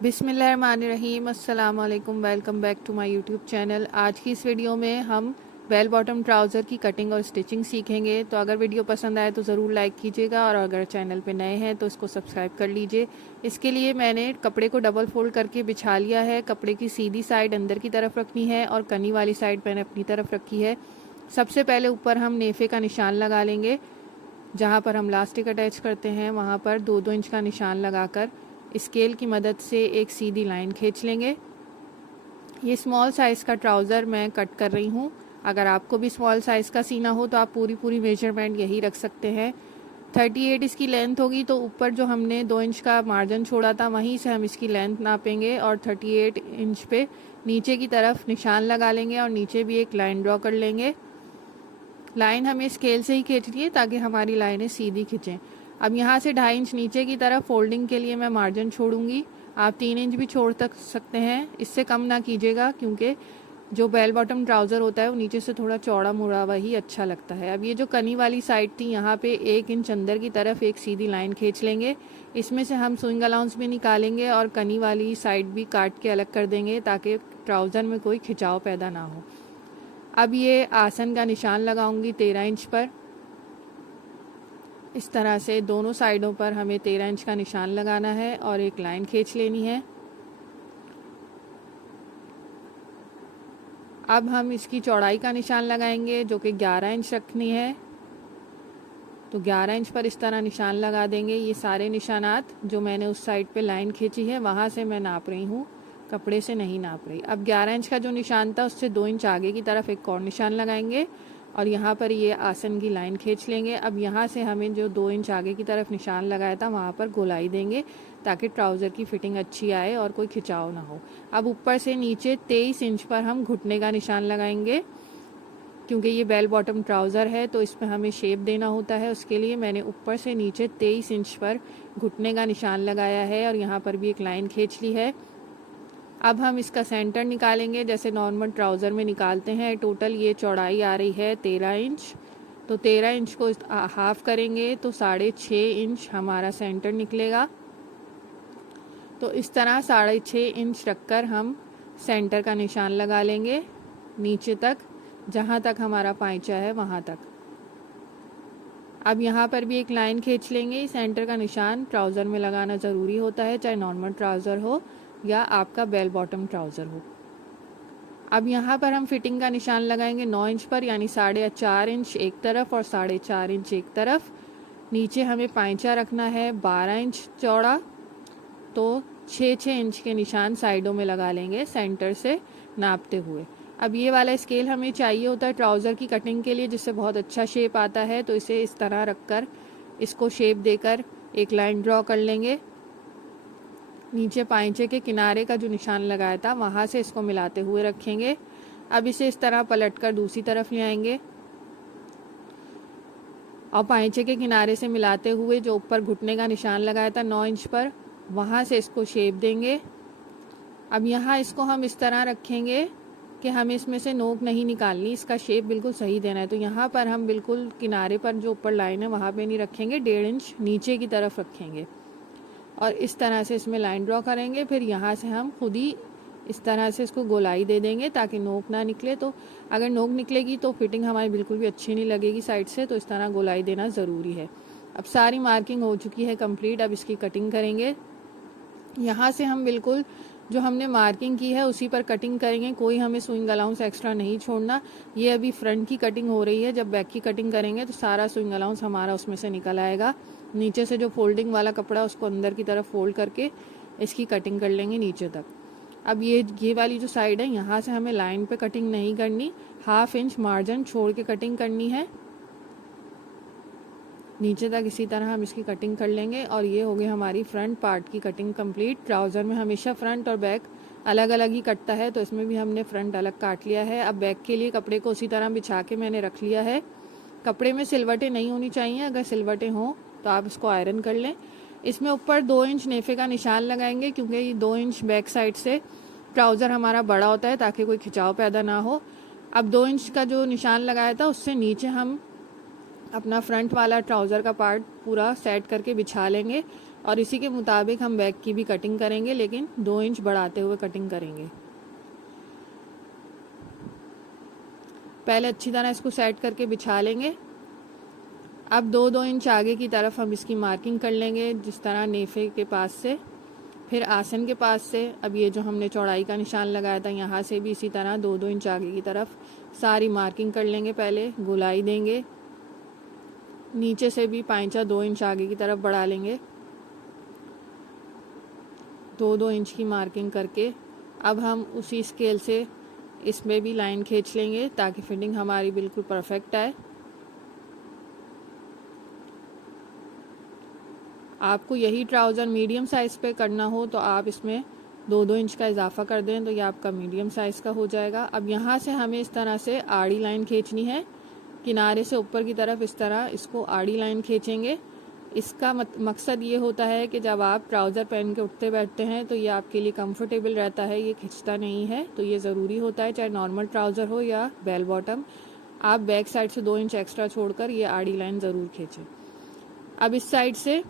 बिस्मिल्लाहिर्रहमानिर्रहीम। अस्सलाम वालेकुम। Welcome back to my YouTube channel. आज की इस वीडियो में हम बेल बॉटम ट्राउज़र की कटिंग और स्टिचिंग सीखेंगे। तो अगर वीडियो पसंद आए तो ज़रूर लाइक कीजिएगा और अगर चैनल पे नए हैं तो इसको सब्सक्राइब कर लीजिए। इसके लिए मैंने कपड़े को डबल फोल्ड करके बिछा लिया है। कपड़े की सीधी साइड अंदर की तरफ रखनी है और कनी वाली साइड मैंने अपनी तरफ रखी है। सबसे पहले ऊपर हम नेफे का निशान लगा लेंगे। जहाँ पर हम लास्टिक अटैच करते हैं वहाँ पर 2-2 इंच का निशान लगाकर स्केल की मदद से एक सीधी लाइन खींच लेंगे। ये स्मॉल साइज़ का ट्राउज़र मैं कट कर रही हूँ। अगर आपको भी स्मॉल साइज़ का सीना हो तो आप पूरी मेजरमेंट यही रख सकते हैं। 38 इसकी लेंथ होगी, तो ऊपर जो हमने 2 इंच का मार्जिन छोड़ा था वहीं से हम इसकी लेंथ नापेंगे और 38 इंच पे नीचे की तरफ निशान लगा लेंगे और नीचे भी एक लाइन ड्रॉ कर लेंगे। लाइन हमें स्केल से ही खींचनी है ताकि हमारी लाइनें सीधी खिंचें। अब यहाँ से 2.5 इंच नीचे की तरफ फोल्डिंग के लिए मैं मार्जिन छोड़ूंगी। आप 3 इंच भी छोड़ सकते हैं, इससे कम ना कीजिएगा क्योंकि जो बेल बॉटम ट्राउज़र होता है वो नीचे से थोड़ा चौड़ा मुड़ा हुआ ही अच्छा लगता है। अब ये जो कनी वाली साइड थी यहाँ पे 1 इंच अंदर की तरफ एक सीधी लाइन खींच लेंगे। इसमें से हम स्विंग अलाउंस भी निकालेंगे और कनी वाली साइड भी काट के अलग कर देंगे ताकि ट्राउज़र में कोई खिंचाव पैदा ना हो। अब ये आसन का निशान लगाऊंगी 13 इंच पर। इस तरह से दोनों साइडों पर हमें 13 इंच का निशान लगाना है और एक लाइन खींच लेनी है। अब हम इसकी चौड़ाई का निशान लगाएंगे जो कि 11 इंच रखनी है। तो 11 इंच पर इस तरह निशान लगा देंगे। ये सारे निशानात जो मैंने उस साइड पे लाइन खींची है वहाँ से मैं नाप रही हूँ, कपड़े से नहीं नाप रही। अब 11 इंच का जो निशान था उससे 2 इंच आगे की तरफ एक और निशान लगाएंगे और यहाँ पर ये आसन की लाइन खींच लेंगे। अब यहाँ से हमें जो 2 इंच आगे की तरफ निशान लगाया था वहाँ पर गोलाई देंगे ताकि ट्राउज़र की फिटिंग अच्छी आए और कोई खिंचाव ना हो। अब ऊपर से नीचे 23 इंच पर हम घुटने का निशान लगाएंगे। क्योंकि ये बेल बॉटम ट्राउज़र है तो इसमें हमें शेप देना होता है, उसके लिए मैंने ऊपर से नीचे 23 इंच पर घुटने का निशान लगाया है और यहाँ पर भी एक लाइन खींच ली है। अब हम इसका सेंटर निकालेंगे जैसे नॉर्मल ट्राउज़र में निकालते हैं। टोटल ये चौड़ाई आ रही है 13 इंच। तो 13 इंच को हाफ करेंगे तो 6.5 इंच हमारा सेंटर निकलेगा। तो इस तरह 6.5 इंच रखकर हम सेंटर का निशान लगा लेंगे नीचे तक, जहाँ तक हमारा पाइचा है वहाँ तक। अब यहाँ पर भी एक लाइन खींच लेंगे। सेंटर का निशान ट्राउज़र में लगाना ज़रूरी होता है, चाहे नॉर्मल ट्राउज़र हो या आपका बेल बॉटम ट्राउज़र हो। अब यहाँ पर हम फिटिंग का निशान लगाएंगे 9 इंच पर, यानी 4.5 इंच एक तरफ और 4.5 इंच एक तरफ। नीचे हमें पाइचा रखना है 12 इंच चौड़ा, तो 6-6 इंच के निशान साइडों में लगा लेंगे सेंटर से नापते हुए। अब ये वाला स्केल हमें चाहिए होता है ट्राउज़र की कटिंग के लिए जिससे बहुत अच्छा शेप आता है, तो इसे इस तरह रखकर इसको शेप देकर एक लाइन ड्रॉ कर लेंगे। नीचे पाइचे के किनारे का जो निशान लगाया था वहाँ से इसको मिलाते हुए रखेंगे। अब इसे इस तरह पलटकर दूसरी तरफ ले आएंगे और पाइचे के किनारे से मिलाते हुए जो ऊपर घुटने का निशान लगाया था 9 इंच पर वहाँ से इसको शेप देंगे। अब यहाँ इसको हम इस तरह रखेंगे कि हमें इसमें से नोक नहीं निकालनी, इसका शेप बिल्कुल सही देना है। तो यहाँ पर हम बिल्कुल किनारे पर जो ऊपर लाइन है वहाँ पे नहीं रखेंगे, 1.5 इंच नीचे की तरफ रखेंगे और इस तरह से इसमें लाइन ड्रॉ करेंगे। फिर यहाँ से हम खुद ही इस तरह से इसको गोलाई दे देंगे ताकि नोक ना निकले। तो अगर नोक निकलेगी तो फिटिंग हमारी बिल्कुल भी अच्छी नहीं लगेगी साइड से, तो इस तरह गोलाई देना ज़रूरी है। अब सारी मार्किंग हो चुकी है कंप्लीट। अब इसकी कटिंग करेंगे। यहाँ से हम बिल्कुल जो हमने मार्किंग की है उसी पर कटिंग करेंगे, कोई हमें स्विंग अलाउंस एक्स्ट्रा नहीं छोड़ना। ये अभी फ्रंट की कटिंग हो रही है, जब बैक की कटिंग करेंगे तो सारा स्विंग अलाउंस हमारा उसमें से निकल आएगा। नीचे से जो फोल्डिंग वाला कपड़ा उसको अंदर की तरफ फोल्ड करके इसकी कटिंग कर लेंगे नीचे तक। अब ये वाली जो साइड है यहाँ से हमें लाइन पे कटिंग नहीं करनी, 1/2 इंच मार्जिन छोड़ के कटिंग करनी है नीचे तक। इसी तरह हम इसकी कटिंग कर लेंगे और ये हो गई हमारी फ्रंट पार्ट की कटिंग कंप्लीट। ट्राउज़र में हमेशा फ्रंट और बैक अलग अलग ही कटता है, तो इसमें भी हमने फ्रंट अलग काट लिया है। अब बैक के लिए कपड़े को उसी तरह बिछा के मैंने रख लिया है। कपड़े में सिलवटें नहीं होनी चाहिए, अगर सिलवटें हों तो आप इसको आयरन कर लें। इसमें ऊपर 2 इंच नेफे का निशान लगाएंगे क्योंकि ये 2 इंच बैक साइड से ट्राउज़र हमारा बड़ा होता है ताकि कोई खिंचाव पैदा ना हो। अब 2 इंच का जो निशान लगाया था उससे नीचे हम अपना फ्रंट वाला ट्राउज़र का पार्ट पूरा सेट करके बिछा लेंगे। और इसी के मुताबिक हम बैक की भी कटिंग करेंगे, लेकिन 2 इंच बढ़ाते हुए कटिंग करेंगे। पहले अच्छी तरह इसको सेट करके बिछा लेंगे। अब 2-2 इंच आगे की तरफ हम इसकी मार्किंग कर लेंगे, जिस तरह नेफे के पास से, फिर आसन के पास से। अब ये जो हमने चौड़ाई का निशान लगाया था, यहाँ से भी इसी तरह 2-2 इंच आगे की तरफ सारी मार्किंग कर लेंगे। पहले गोलाई देंगे, नीचे से भी पाइंचा 2 इंच आगे की तरफ बढ़ा लेंगे। 2-2 इंच की मार्किंग करके अब हम उसी स्केल से इसमें भी लाइन खींच लेंगे, ताकि फिटिंग हमारी बिल्कुल परफेक्ट आए। आपको यही ट्राउज़र मीडियम साइज़ पे करना हो तो आप इसमें 2-2 इंच का इजाफा कर दें, तो ये आपका मीडियम साइज़ का हो जाएगा। अब यहाँ से हमें इस तरह से आड़ी लाइन खींचनी है, किनारे से ऊपर की तरफ इस तरह इसको आड़ी लाइन खींचेंगे। इसका मकसद ये होता है कि जब आप ट्राउज़र पहन के उठते बैठते हैं तो ये आपके लिए कंफर्टेबल रहता है, ये खिंचता नहीं है। तो ये ज़रूरी होता है, चाहे नॉर्मल ट्राउज़र हो या बेल बॉटम, आप बैक साइड से 2 इंच एक्स्ट्रा छोड़कर ये आड़ी लाइन ज़रूर खींचें। अब इस साइड से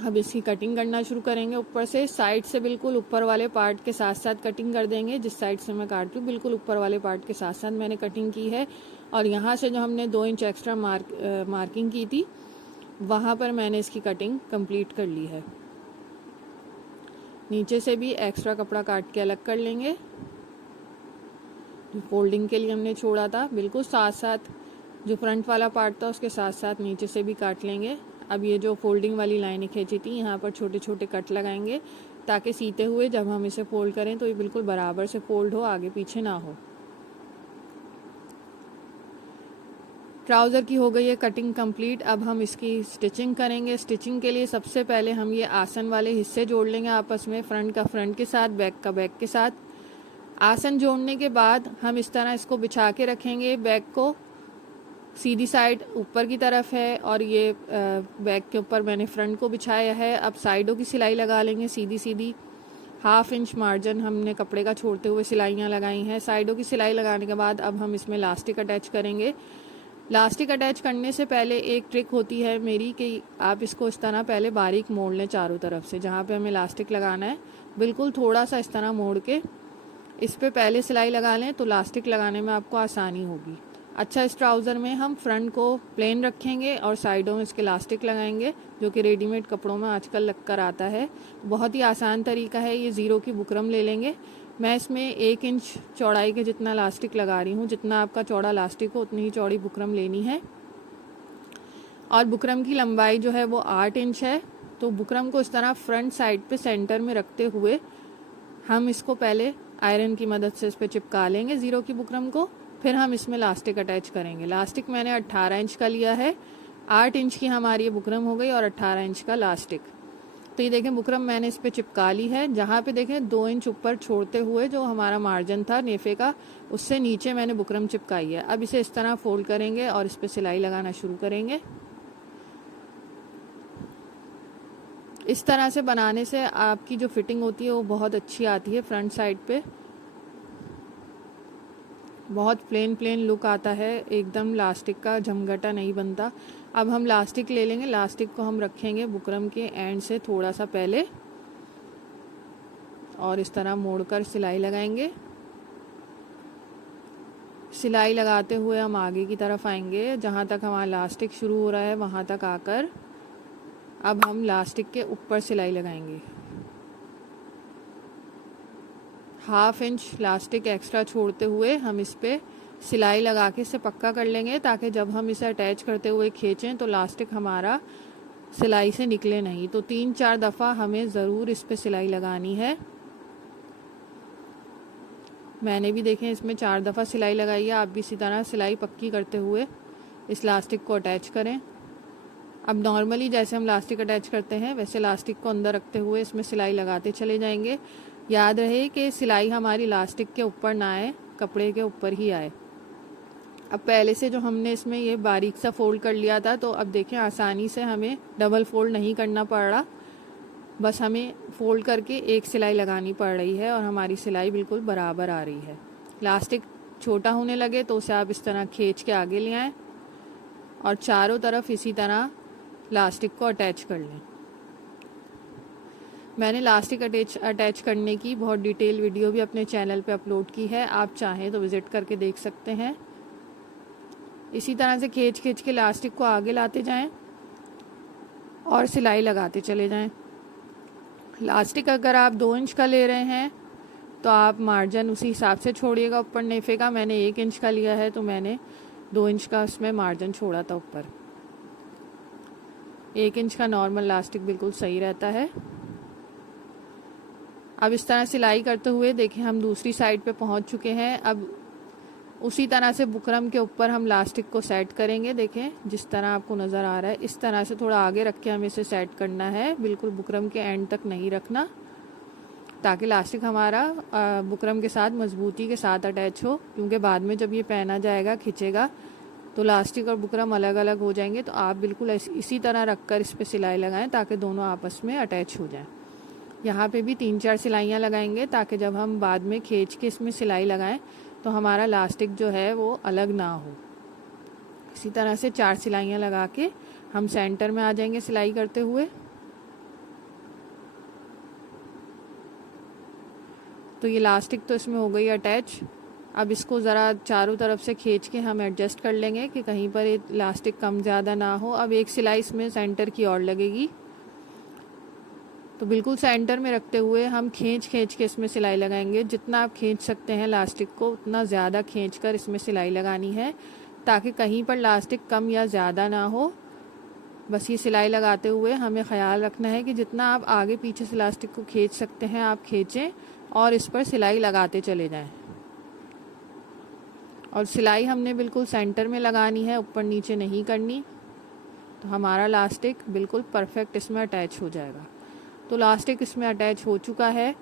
अब इसकी कटिंग करना शुरू करेंगे। ऊपर से साइड से बिल्कुल ऊपर वाले पार्ट के साथ साथ कटिंग कर देंगे। जिस साइड से मैं काट रही हूँ बिल्कुल ऊपर वाले पार्ट के साथ साथ मैंने कटिंग की है। और यहाँ से जो हमने 2 इंच एक्स्ट्रा मार्किंग की थी, वहाँ पर मैंने इसकी कटिंग कंप्लीट कर ली है। नीचे से भी एक्स्ट्रा कपड़ा काट के अलग कर लेंगे। जो फोल्डिंग के लिए हमने छोड़ा था, बिल्कुल साथ साथ जो फ्रंट वाला पार्ट था उसके साथ साथ नीचे से भी काट लेंगे। अब ये जो फोल्डिंग वाली लाइनें खींची थी, यहाँ पर छोटे छोटे कट लगाएंगे, ताकि सीते हुए जब हम इसे फोल्ड करें तो ये बिल्कुल बराबर से फोल्ड हो, आगे पीछे ना हो। ट्राउज़र की हो गई है कटिंग कंप्लीट। अब हम इसकी स्टिचिंग करेंगे। स्टिचिंग के लिए सबसे पहले हम ये आसन वाले हिस्से जोड़ लेंगे आपस में, फ्रंट का फ्रंट के साथ, बैक का बैक के साथ। आसन जोड़ने के बाद हम इस तरह इसको बिछा के रखेंगे। बैक को सीधी साइड ऊपर की तरफ है और ये बैक के ऊपर मैंने फ्रंट को बिछाया है। अब साइडों की सिलाई लगा लेंगे सीधी सीधी। 1/2 इंच मार्जिन हमने कपड़े का छोड़ते हुए सिलाइयाँ लगाई हैं। साइडों की सिलाई लगाने के बाद अब हम इसमें लास्टिक अटैच करेंगे। लास्टिक अटैच करने से पहले एक ट्रिक होती है मेरी कि आप इसको इस तरह पहले बारीक मोड़ लें चारों तरफ से। जहाँ पे हमें लास्टिक लगाना है बिल्कुल थोड़ा सा इस तरह मोड़ के इस पर पहले सिलाई लगा लें, तो लास्टिक लगाने में आपको आसानी होगी। अच्छा, इस ट्राउज़र में हम फ्रंट को प्लेन रखेंगे और साइडों में इसके इलास्टिक लगाएंगे, जो कि रेडीमेड कपड़ों में आजकल लग कर आता है। बहुत ही आसान तरीका है। ये 0 की बुकरम ले लेंगे। मैं इसमें 1 इंच चौड़ाई के जितना इलास्टिक लगा रही हूँ। जितना आपका चौड़ा इलास्टिक हो उतनी ही चौड़ी बुकरम लेनी है। और बुकरम की लंबाई जो है वो 8 इंच है। तो बुकरम को इस तरह फ्रंट साइड पे सेंटर में रखते हुए हम इसको पहले आयरन की मदद से इस पर चिपका लेंगे 0 की बुकरम को। फिर हम इसमें लास्टिक अटैच करेंगे। लास्टिक मैंने 18 इंच का लिया है। 8 इंच की हमारी ये बुकरम हो गई और 18 इंच का लास्टिक। तो ये देखें बुकरम मैंने इस पर चिपका ली है। जहाँ पे देखें 2 इंच ऊपर छोड़ते हुए जो हमारा मार्जिन था नेफे का, उससे नीचे मैंने बुकरम चिपकाई है। अब इसे इस तरह फोल्ड करेंगे और इस पर सिलाई लगाना शुरू करेंगे। इस तरह से बनाने से आपकी जो फिटिंग होती है वो बहुत अच्छी आती है। फ्रंट साइड पे बहुत प्लेन प्लेन लुक आता है, एकदम लास्टिक का झमघटा नहीं बनता। अब हम लास्टिक ले लेंगे। लास्टिक को हम रखेंगे बुकरम के एंड से थोड़ा सा पहले और इस तरह मोड़कर सिलाई लगाएंगे। सिलाई लगाते हुए हम आगे की तरफ आएंगे। जहाँ तक हमारा लास्टिक शुरू हो रहा है वहाँ तक आकर अब हम लास्टिक के ऊपर सिलाई लगाएंगे। 1/2 इंच लास्टिक एक्स्ट्रा छोड़ते हुए हम इस पे सिलाई लगा के इसे पक्का कर लेंगे, ताकि जब हम इसे अटैच करते हुए खींचें तो लास्टिक हमारा सिलाई से निकले नहीं। तो 3-4 दफ़ा हमें ज़रूर इस पे सिलाई लगानी है। मैंने भी देखें इसमें 4 दफ़ा सिलाई लगाई है। आप भी इसी तरह सिलाई पक्की करते हुए इस लास्टिक को अटैच करें। अब नॉर्मली जैसे हम लास्टिक अटैच करते हैं वैसे लास्टिक को अंदर रखते हुए इसमें सिलाई लगाते चले जाएंगे। याद रहे कि सिलाई हमारी लास्टिक के ऊपर ना आए, कपड़े के ऊपर ही आए। अब पहले से जो हमने इसमें ये बारीक सा फोल्ड कर लिया था, तो अब देखें आसानी से हमें डबल फोल्ड नहीं करना पड़ रहा। बस हमें फोल्ड करके एक सिलाई लगानी पड़ रही है और हमारी सिलाई बिल्कुल बराबर आ रही है। लास्टिक छोटा होने लगे तो उसे आप इस तरह खींच के आगे ले आएँ और चारों तरफ इसी तरह लास्टिक को अटैच कर लें। मैंने इलास्टिक अटैच करने की बहुत डिटेल वीडियो भी अपने चैनल पे अपलोड की है, आप चाहें तो विज़िट करके देख सकते हैं। इसी तरह से खींच खींच के इलास्टिक को आगे लाते जाएं और सिलाई लगाते चले जाएं। इलास्टिक अगर आप 2 इंच का ले रहे हैं तो आप मार्जिन उसी हिसाब से छोड़िएगा ऊपर नेफे का। मैंने 1 इंच का लिया है तो मैंने 2 इंच का उसमें मार्जिन छोड़ा था ऊपर। 1 इंच का नॉर्मल इलास्टिक बिल्कुल सही रहता है। अब इस तरह सिलाई करते हुए देखिए हम दूसरी साइड पे पहुंच चुके हैं। अब उसी तरह से बुकरम के ऊपर हम इलास्टिक को सेट करेंगे। देखें जिस तरह आपको नज़र आ रहा है, इस तरह से थोड़ा आगे रख के हमें इसे सेट करना है, बिल्कुल बुकरम के एंड तक नहीं रखना, ताकि इलास्टिक हमारा बुकरम के साथ मजबूती के साथ अटैच हो, क्योंकि बाद में जब ये पहना जाएगा खिंचेगा तो इलास्टिक और बुकरम अलग अलग हो जाएंगे। तो आप बिल्कुल इसी तरह रख कर इस पर सिलाई लगाएं ताकि दोनों आपस में अटैच हो जाएं। यहाँ पे भी 3-4 सिलाइयाँ लगाएंगे ताकि जब हम बाद में खींच के इसमें सिलाई लगाएं तो हमारा इलास्टिक जो है वो अलग ना हो। इसी तरह से 4 सिलाइयाँ लगा के हम सेंटर में आ जाएंगे सिलाई करते हुए। तो ये इलास्टिक तो इसमें हो गई अटैच। अब इसको ज़रा चारों तरफ से खींच के हम एडजस्ट कर लेंगे कि कहीं पर इलास्टिक कम ज़्यादा ना हो। अब एक सिलाई इसमें सेंटर की ओर लगेगी, तो बिल्कुल सेंटर में रखते हुए हम खींच खींच के इसमें सिलाई लगाएंगे। जितना आप खींच सकते हैं इलास्टिक को उतना ज़्यादा खींच कर इसमें सिलाई लगानी है, ताकि कहीं पर इलास्टिक कम या ज़्यादा ना हो। बस ये सिलाई लगाते हुए हमें ख्याल रखना है कि जितना आप आगे पीछे से इलास्टिक को खींच सकते हैं आप खींचें और इस पर सिलाई लगाते चले जाएं। और सिलाई हमने बिल्कुल सेंटर में लगानी है, ऊपर नीचे नहीं करनी, तो हमारा इलास्टिक बिल्कुल परफेक्ट इसमें अटैच हो जाएगा। तो इलास्टिक इसमें अटैच हो चुका है।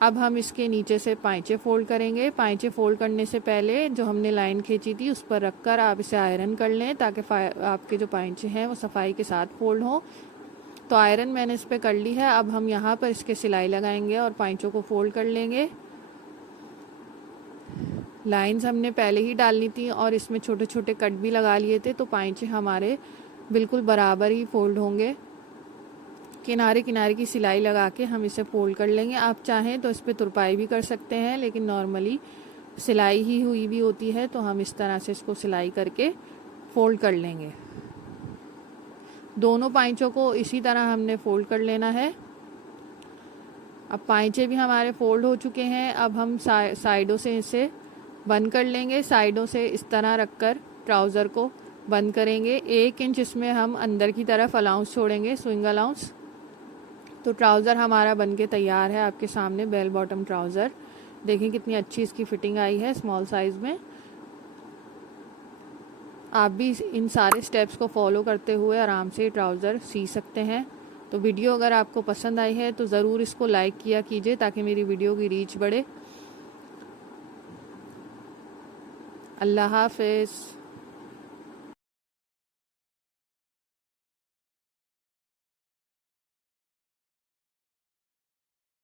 अब हम इसके नीचे से पाइंचे फोल्ड करेंगे। पाइंचे फोल्ड करने से पहले जो हमने लाइन खींची थी उस पर रखकर आप इसे आयरन कर लें, ताकि आपके जो पाइंचे हैं वो सफाई के साथ फोल्ड हों। तो आयरन मैंने इस पर कर ली है। अब हम यहाँ पर इसके सिलाई लगाएंगे और पाइंचों को फोल्ड कर लेंगे। लाइंस हमने पहले ही डालनी थी और इसमें छोटे छोटे कट भी लगा लिए थे, तो पाइंचे हमारे बिल्कुल बराबर ही फोल्ड होंगे। किनारे किनारे की सिलाई लगा के हम इसे फोल्ड कर लेंगे। आप चाहें तो इस पर तुरपाई भी कर सकते हैं, लेकिन नॉर्मली सिलाई ही हुई भी होती है, तो हम इस तरह से इसको सिलाई करके फोल्ड कर लेंगे। दोनों पाइंचों को इसी तरह हमने फोल्ड कर लेना है। अब पाइंचे भी हमारे फोल्ड हो चुके हैं। अब हम साइडों से इसे बंद कर लेंगे। साइडों से इस तरह रखकर ट्राउज़र को बंद करेंगे। 1 इंच इसमें हम अंदर की तरफ अलाउंस छोड़ेंगे, स्विंग अलाउंस। तो ट्राउज़र हमारा बन के तैयार है आपके सामने, बेल बॉटम ट्राउज़र। देखें कितनी अच्छी इसकी फिटिंग आई है स्मॉल साइज़ में। आप भी इन सारे स्टेप्स को फॉलो करते हुए आराम से ट्राउज़र सी सकते हैं। तो वीडियो अगर आपको पसंद आई है तो ज़रूर इसको लाइक किया कीजिए ताकि मेरी वीडियो की रीच बढ़े। अल्लाह हाफ़िज़।